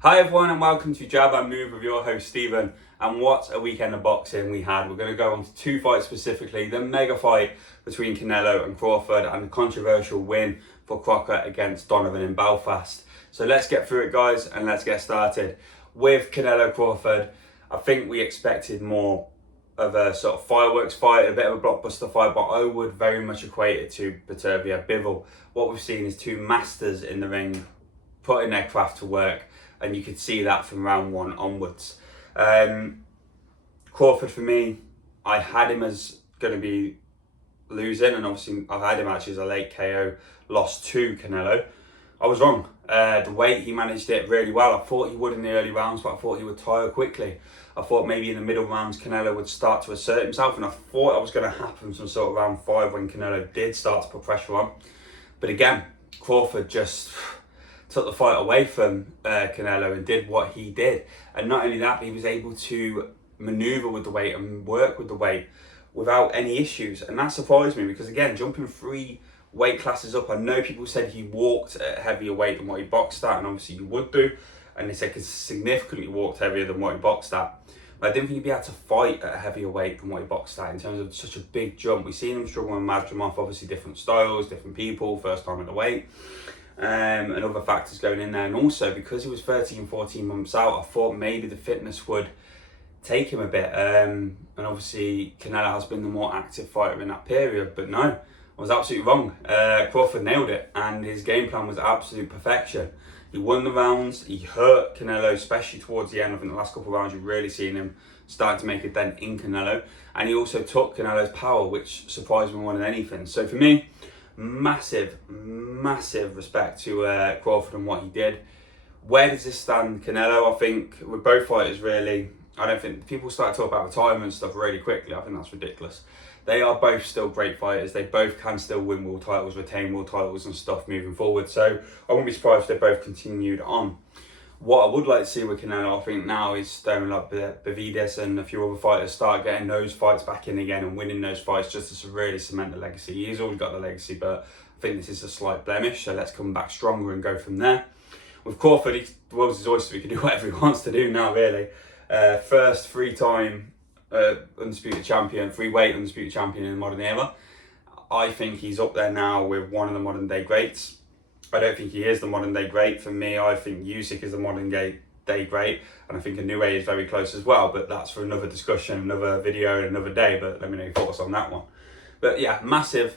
Hi everyone and welcome to Jab and Move with your host Stephen. And what a weekend of boxing we had. We're going to go on to two fights specifically. The mega fight between Canelo and Crawford and the controversial win for Crocker against Donovan in Belfast. So let's get through it guys and let's get started. With Canelo Crawford, I think we expected more of a sort of fireworks fight, a bit of a blockbuster fight, but I would very much equate it to Beterbiev Bivol. What we've seen is two masters in the ring putting their craft to work. And you could see that from round one onwards. Crawford, for me, I had him as going to be losing, and obviously I've had him actually as a late KO loss to Canelo. I was wrong. The weight, he managed it really well. I thought he would in the early rounds, but I thought he would tire quickly. I thought maybe in the middle rounds Canelo would start to assert himself, and I thought it was going to happen from sort of round 5 when Canelo did start to put pressure on. But again, Crawford just took the fight away from Canelo and did what he did. And not only that, but he was able to manoeuvre with the weight and work with the weight without any issues. And that surprised me because, again, jumping 3 weight classes up, I know people said he walked at a heavier weight than what he boxed at, and obviously you would do. And they said he significantly walked heavier than what he boxed at. But I didn't think he'd be able to fight at a heavier weight than what he boxed at in terms of such a big jump. We've seen him struggle with Madrimov, obviously different styles, different people, first time at the weight. And other factors going in there, and also because he was 13-14 months out, I thought maybe the fitness would take him a bit, and obviously Canelo has been the more active fighter in that period, but no, I was absolutely wrong. Crawford nailed it, and his game plan was absolute perfection. He won the rounds, he hurt Canelo, especially towards the end. I think the last couple of rounds you've really seen him starting to make a dent in Canelo, and he also took Canelo's power, which surprised me more than anything. So for me, massive respect to Crawford and what he did. Where does this stand Canelo? I think with both fighters really, I don't think people start to talk about retirement stuff really quickly. I think that's ridiculous. They are both still great fighters. They both can still win world titles, retain world titles and stuff moving forward. So I wouldn't be surprised if they both continued on. What I would like to see with Canelo, I think now, is stirring up Benavidez and a few other fighters start getting those fights back in again and winning those fights just to really cement the legacy. He's always got the legacy, but I think this is a slight blemish, so let's come back stronger and go from there. With Crawford, the world's his oyster. He can do whatever he wants to do now, really. First 3-time undisputed champion, 3-weight undisputed champion in the modern era. I think he's up there now with one of the modern day greats. I don't think he is the modern day great. For me, I think Usyk is the modern day great, and I think Inoue is very close as well, but that's for another discussion, another video, another day. But let me know your thoughts on that one. But yeah, massive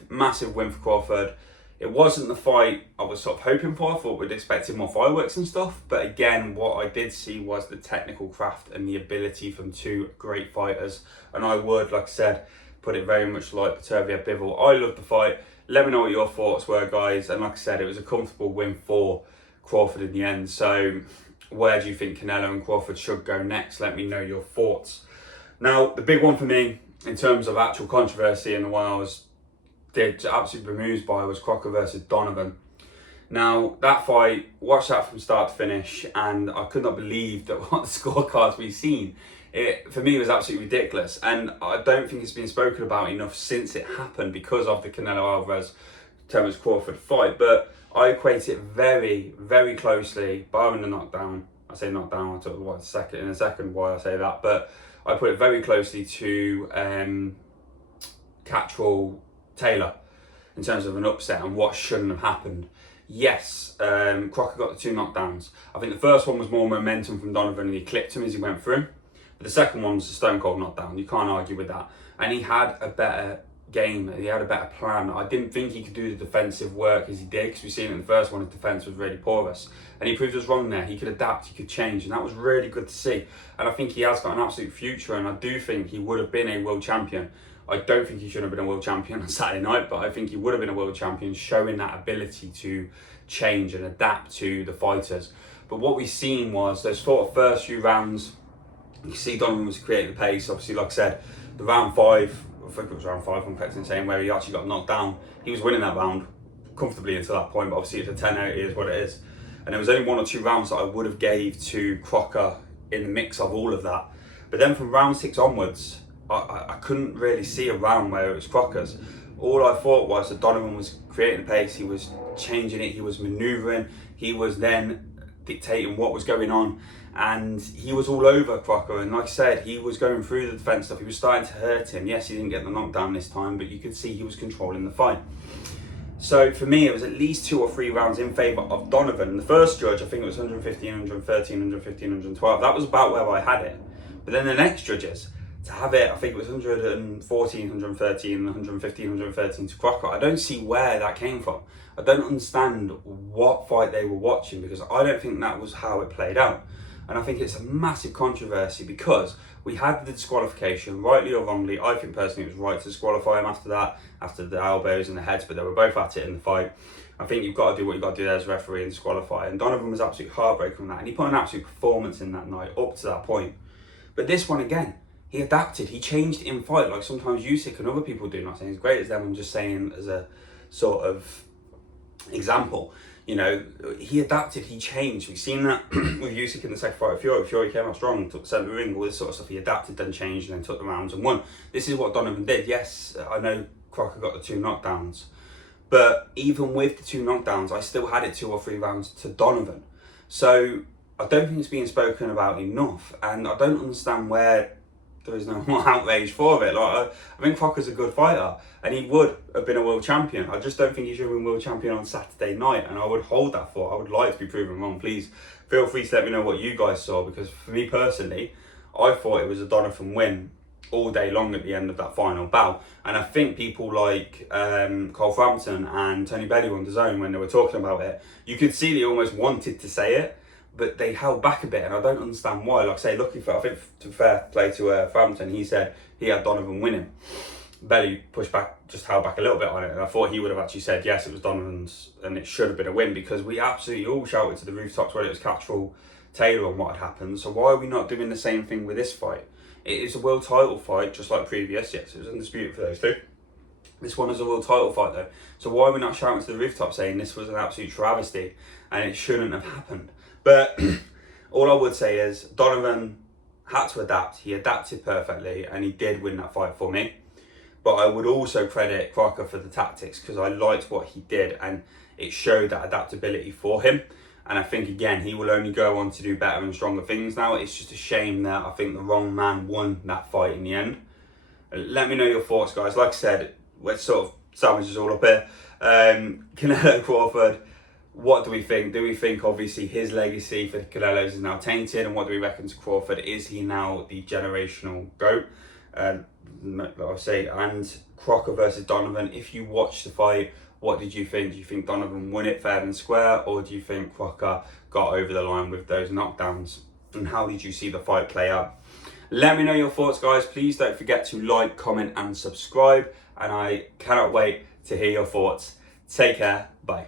win for Crawford. It wasn't the fight I was sort of hoping for. I thought we'd expected more fireworks and stuff, but again, what I did see was the technical craft and the ability from two great fighters, and I would, like I said, put it very much like Beterbiev Bivol. I loved the fight. Let me know what your thoughts were, guys. And like I said, it was a comfortable win for Crawford in the end. So where do you think Canelo and Crawford should go next? Let me know your thoughts. Now, the big one for me in terms of actual controversy and the one I was absolutely bemused by was Crocker versus Donovan. Now, that fight, watched that from start to finish, and I could not believe that what the scorecards we've seen. It, for me, was absolutely ridiculous, and I don't think it's been spoken about enough since it happened because of the Canelo Alvarez Terence Crawford fight. But I equate it very closely, barring the knockdown. I say knockdown, I'll talk about in a second why I say that, but I put it very closely to Catterall Taylor in terms of an upset and what shouldn't have happened. Yes, Crocker got the 2 knockdowns. I think the first one was more momentum from Donovan and he clipped him as he went through. But the second one was a stone cold knockdown. You can't argue with that. And he had a better game. He had a better plan. I didn't think he could do the defensive work as he did, because we've seen it in the first one, his defense was really porous. And he proved us wrong there. He could adapt, he could change, and that was really good to see. And I think he has got an absolute future, and I do think he would have been a world champion. I don't think he should have been a world champion on Saturday night, but I think he would have been a world champion, showing that ability to change and adapt to the fighters. But what we've seen was those sort of first few rounds, you see Donovan was creating the pace. Obviously, like I said, the round 5, I think it was round 5, I'm correct in saying, where he actually got knocked down. He was winning that round comfortably until that point, but obviously it's a 10 out, it is what it is. And there was only 1 or 2 rounds that I would have gave to Crocker in the mix of all of that. But then from round 6 onwards, I couldn't really see a round where it was Crocker's. All I thought was that Donovan was creating the pace, he was changing it, he was manoeuvring, he was then dictating what was going on, and he was all over Crocker. And like I said, he was going through the defense stuff. He was starting to hurt him. Yes, he didn't get the knockdown this time, but you could see he was controlling the fight. So for me, it was at least 2 or 3 rounds in favour of Donovan. The first judge, I think it was 115, 113, 115, 112. That was about where I had it. But then the next judges, to have it, I think it was 114, 113, 115, 113 to Crocker. I don't see where that came from. I don't understand what fight they were watching, because I don't think that was how it played out. And I think it's a massive controversy because we had the disqualification, rightly or wrongly. I think personally it was right to disqualify him after that, after the elbows and the heads, but they were both at it in the fight. I think you've got to do what you've got to do there as a referee and disqualify. And Donovan was absolutely heartbroken on that, and he put an absolute performance in that night up to that point. But this one again, he adapted, he changed in fight, like sometimes Usyk and other people do. Not saying as great as them, I'm just saying as a sort of example. You know, he adapted, he changed. We've seen that with Usyk in the second fight of Fury. Fury came out strong, took the centre ring, all this sort of stuff. He adapted, then changed, and then took the rounds and won. This is what Donovan did. Yes, I know Crocker got the 2 knockdowns, but even with the 2 knockdowns, I still had it 2 or 3 rounds to Donovan. So I don't think it's being spoken about enough, and I don't understand where there is no more outrage for it. Like, I think Crocker's a good fighter, and he would have been a world champion. I just don't think he should have been world champion on Saturday night, and I would hold that thought. I would like to be proven wrong. Please feel free to let me know what you guys saw, because for me personally, I thought it was a Donovan win all day long at the end of that final bout. And I think people like Cole Frampton and Tony Bellew on DAZN, when they were talking about it, you could see they almost wanted to say it, but they held back a bit, and I don't understand why. Like I say, looking for, I think to fair play to Frampton, he said he had Donovan winning. Bellew pushed back, just held back a little bit on it, and I thought he would have actually said yes, it was Donovan's and it should have been a win, because we absolutely all shouted to the rooftops whether it was Catterall, Taylor and what had happened. So why are we not doing the same thing with this fight? It is a world title fight, just like previous. Yes, it was undisputed for those 2. This one is a world title fight though. So why are we not shouting to the rooftop saying this was an absolute travesty and it shouldn't have happened? But all I would say is Donovan had to adapt. He adapted perfectly, and he did win that fight for me. But I would also credit Crocker for the tactics, because I liked what he did, and it showed that adaptability for him. And I think, again, he will only go on to do better and stronger things now. It's just a shame that I think the wrong man won that fight in the end. Let me know your thoughts, guys. Like I said, we're sort of sandwiches all up here. Canelo Crawford, what do we think? Do we think, obviously, his legacy for Canelo's is now tainted? And what do we reckon to Crawford? Is he now the generational GOAT? Like I say, and Crocker versus Donovan, if you watched the fight, what did you think? Do you think Donovan won it fair and square, or do you think Crocker got over the line with those knockdowns? And how did you see the fight play out? Let me know your thoughts, guys. Please don't forget to like, comment and subscribe, and I cannot wait to hear your thoughts. Take care. Bye.